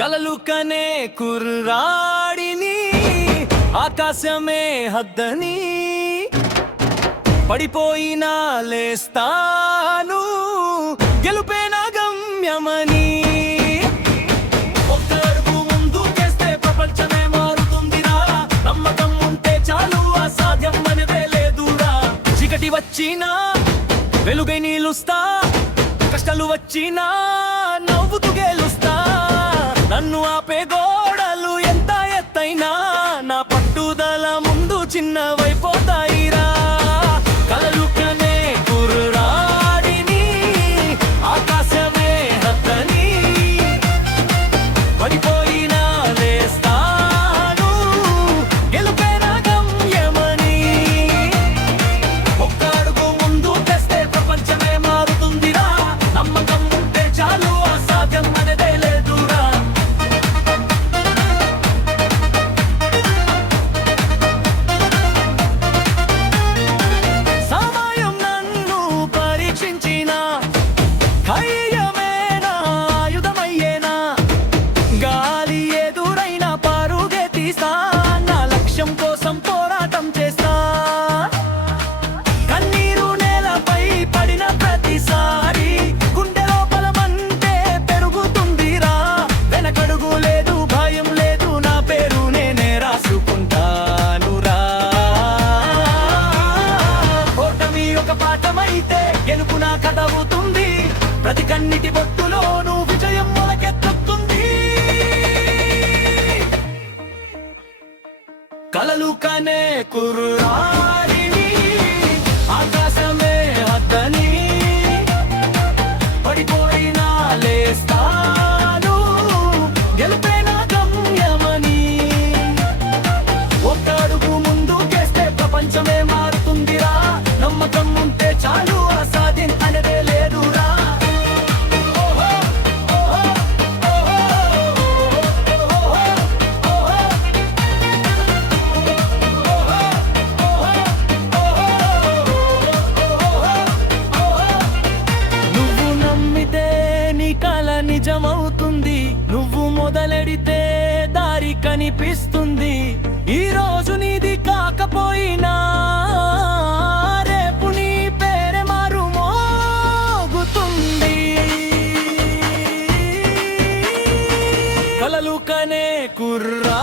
కలలు కనే కుర్రాడిని ఆకాశమే హద్దని పడిపోయినా లేస్తాను గెలుపే నా గమ్యమని ఒక్క అడుగు ముందుకేస్తే ప్రపంచమే మారుతుందిరా నమ్మకం ఉంటే చాలు అసాధ్యం అనేదే లేదురా చీకటి వచ్చినా వెలుగై నిలుస్తా కష్టాలు వచ్చినా నవ్వుతూ గెలుస్తా నన్ను ఆపే గోడలు ఎంత ఎత్తైనా నా పట్టుదల ముందు చిన్నవైపోతాయిరా కలలు కనే కుర్రాడిని ఆకాశమే హద్దని పడిపోయినా లేస్తాను గెలుపే నా గమ్యమని ఒక్క అడుగు ముందు తెస్తే ప్రపంచమే మారుతుందిరా నమ్మకం ఉంటే చాలు అసాధ్యం అనేదే లేదురా సమయం నన్ను పరీక్షించిన ధైర్యమేనా ఆయుధమయ్యేనా గాలి ఎదురైన పరుగే తీస్తా నా లక్ష్యం కోసం పోరాటం చేస్తా కన్నీరు నేలపై పడిన ప్రతిసారి గుండె లోపల మంటే పెరుగుతుందిరా వెనకడుగు లేదు భయం లేదు నా పేరు నేనే రాసుకుంటానురా ఓటమి ఒక పాఠమైతే గెలుపు నా కథ అవుతుంది ప్రతి కన్నిటి బొట్టులోనూ విజయం మొలకెత్తుతుంది కలలు కనే కుర్రాడిని ఆకాశమే హద్దని పడిపోయినా లేస్తాను గెలుపే నా గమ్యమని ఒక్క అడుగు ముందుకేస్తే ప్రపంచమే మారుతుందిరా నమ్మకం ఉంటే చాలు అసాధ్యం అనేదే లేదురా ఓహో ఓహో నువ్వు నమ్మితే నీ కల నిజమవుతుంది నువ్వు మొదలెడితే దారి కనిపిస్తుంది ఈ రోజు నీది కాకపోయినా రేపు నీ పేరే మారు మోగుతుంది కలలు కనే కుర్రా